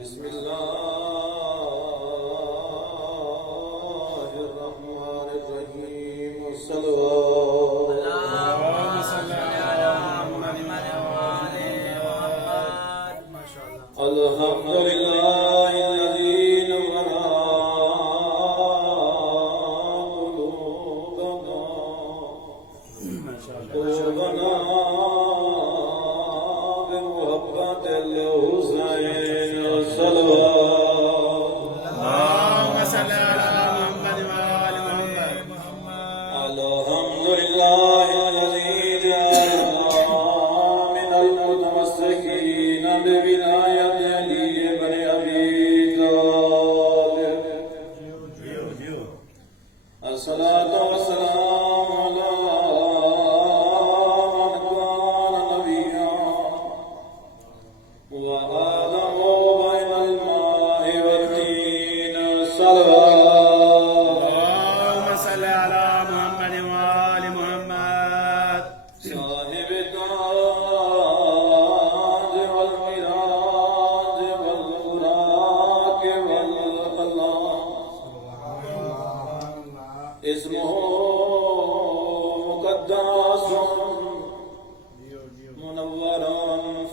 بسم اللہ الرحمن الرحیم اللهم صل على محمد وعلى آل محمد الحمد لله الذي نور قلوبنا بمحبة الحسين والصلوات اللهم صل على محمد وعلى آل محمد الحمد لله الذي جعلنا من المتمسكين بولاية علي بن أبي طالب الصلاة والسلام على من كان نبيا وآدم بين الماء والطين صلوات اللهم صل على محمد وآل محمد صاحب التاج والميراج والبراق والقلم اسمه مقدس منورا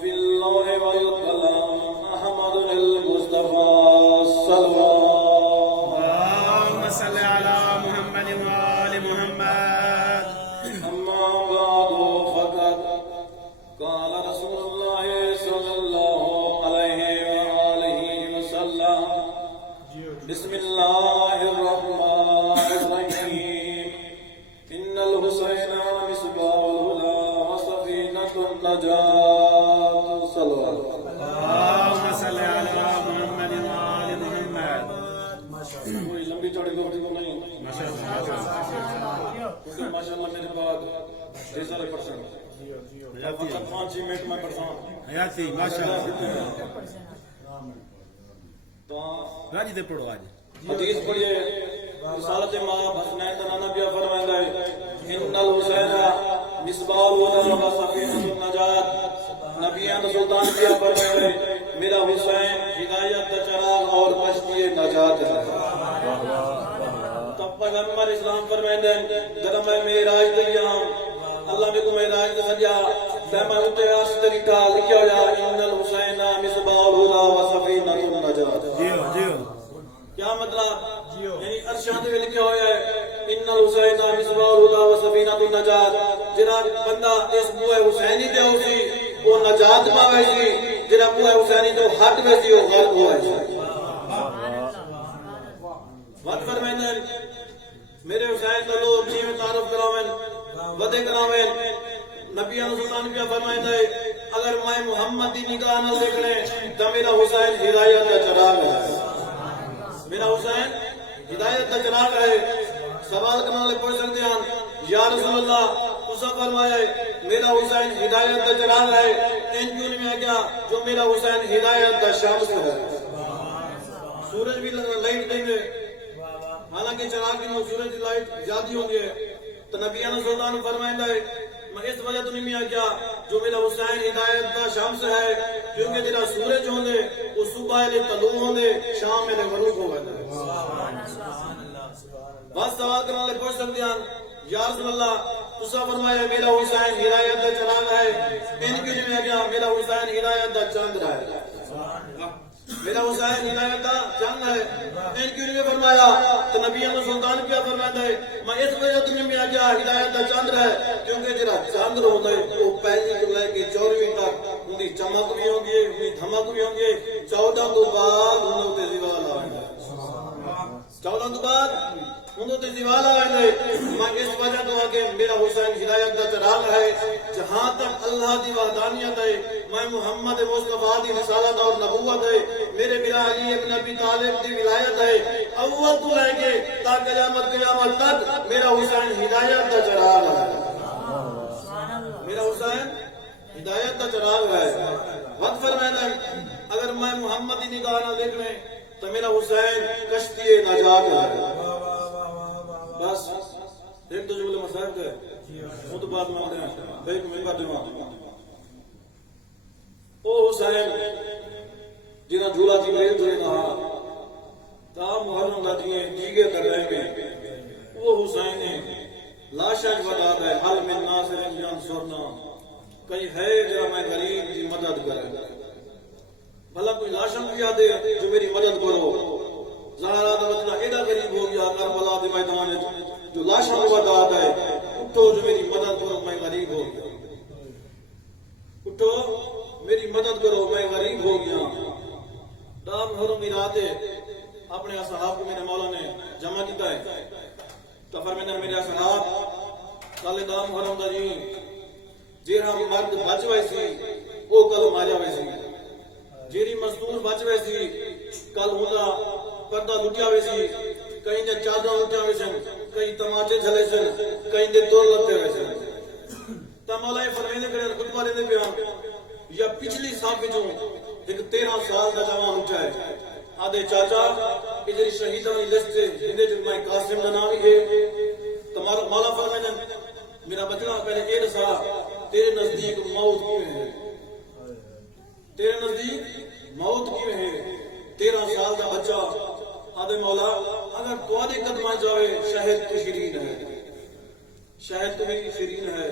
في اللوح والقلم أحمد المصطفى صلوات اللهم صل على محمد وآل محمد أما بعد فقد قال رسول الله صلى الله عليه وآله وسلم بسم الله الرحمن الرحيم إن الحسين مصباح الهدى وسفينة النجاة صلوات اللهم صل على محمد وآل محمد کوئی لمبی چوڑی گفتگو کو نہیں کیونکہ ماشاءاللہ میرے بعد ریزل پرسن فقط 5 منٹ میں پرسن حیاتی ماشاءاللہ تو راجی دے پڑھو آج حدیث پڑھیے رسالت امام حسنین تنانہ بیا فرمائندہ ہے ان الحسین مصباح الہدی و سفینۃ النجات نبیان سلطان بیا فرمائندہ ہے میرا حسین ہدایت کا چراغ اور کشتی نجات ہے تب پیغمبر اسلام فرمائندہ ہے جب میں معراج دیام اللہ میں کو معراج دے سجا میں اتے اس طریقہ لکھیا ہوا ان الحسین مصباح الہدی و سفینۃ النجات کیا مطلب یعنی ارشاد میں لکھا ہوا ہے ان الحسین مصباح الہدی و سفینۃ النجات جڑا بندہ اس بوئے حسینی تے ہوسی وہ نجات پاوے سی جڑا بوئے حسینی تو ہٹ ویسی وہ غلط ہوئے سی وقت فرمائندہ میرے حسین کو لوگ جی میں تعارف کراویں ودے کراویں نبیان سلطان کیا فرمائندہ ہے اگر میں محمد دی نگاہ نہ دیکھنے تو میرا حسین ہدایت کا چراغ ہے میرا حسین ہدایت کا چراغ ہے سوال کرنے والے پوچھ سکتے ہیں یا رسول اللہ اسا فرمایا ہے میرا حسین ہدایت کا چراغ ہے ان کیوں نہیں کیا جو میرا حسین ہدایت کا شمس ہے سورج بھی لائٹ دیں گے حالانکہ چراغ کی سورج کی لائٹ زیادہ ہوں گے تو نبیان سلطان فرمائندہ ہے میں اس وجہ تو نہیں کیا جو میرا حسین ہدایت کا شمس ہے کیونکہ جڑا سورج ہوندے وہ صبح دے طلوع ہوندے شام میں غروب ہو گئے بس سوال کرنے والے پوچھ سکتے ہیں یا رسول اللہ اسا فرمایا میرا حسین ہدایت کا چراغ ہے ان کی جو میں کیا میرا حسین ہدایت کا چاند ہے میرا حسین ہدایت کا چاند ہے ان کی جو فرمایا تو نبی سلطان کیا فرماتا ہے میں اس وجہ تمہیں میں کیا ہدایت کا چاند ہے کیونکہ جڑا چاند ہوتا ہے وہ پہلی جو لے کے 14ویں تک ان کی چمک بھی ہوگی ان کی دھمک بھی ہوگی 14 تو بعد انہوں تے زوال آئیں گے 14 تو بعد انہوں تے زوال آئیں گے میں اس وجہ تو کہ میرا حسین ہدایت کا چراغ ہے جہاں تک اللہ دی وحدانیت ہے میں محمد مصطفیٰ دی رسالت اور نبوت ہے میرے میرا علی ابن ابی طالب دی ولایت ہے اول تو لے کے تا قیامت تک میرا حسین ہدایت کا چراغ ہے میرا حسین ہدایت کا چراغ ہے وقت فرمائنا اگر میں محمد کی نگاہ نہ دیکھنے تو میرا حسین کشتی نجات ہے بس ایک تو جملے مسائل ہے وہ تو بات مانتے ہیں ایک میں کر دوں او حسین جنہاں جھولا جی جیے دیگے کر رہے ہیں وہ حسین لاشک وداد ہے حل من ناصر ینصرنا کئی ہے جرا میں غریب کی مدد کرے بھلا کوئی لاشم بھی آدے جو میری مدد کرو زہرا دا بچہ ایڈا غریب ہو گیا کربلا دے میدان جو لاشم وداد ہے اٹھو جو میری مدد کرو میں غریب ہو گیا اٹھو میری مدد کرو میں غریب ہو گیا دام حرم ارادے اپنے اصحاب کو میرے مولا نے جمع کیتا ہے تو فرمایا میرے اصحاب کل دام حرم دا جی جیرا مرد بچ ویسی وہ کل ماریا ویسی جیری مزدور بچ ویسی کل ہوندا پردہ لٹیا ویسی کہیں دے چادر لٹیا ویسن کہیں تماچے جھلے سن کہیں دے دور لتے ویسن تا مولا فرمانے کڑے خطبہ دے بیان یا پچھلی سال جو ایک 13 سال کا جوان اٹھا ہے آدھے چاچا کہ جی شہیدوں کی لسٹ سے جندے جو میں قاسم کا نام ہی ہے تو مولا فرمانے میرا بچہ پہلے 1 سال تیرے نزدیک موت کیوں ہے تیرے نزدیک موت کیوں ہے 13 سال کا بچہ آدھے مولا اگر تو آدھے قدمہ جاوے شاہد تو شیرین ہے شاہد تو بھی شیرین ہے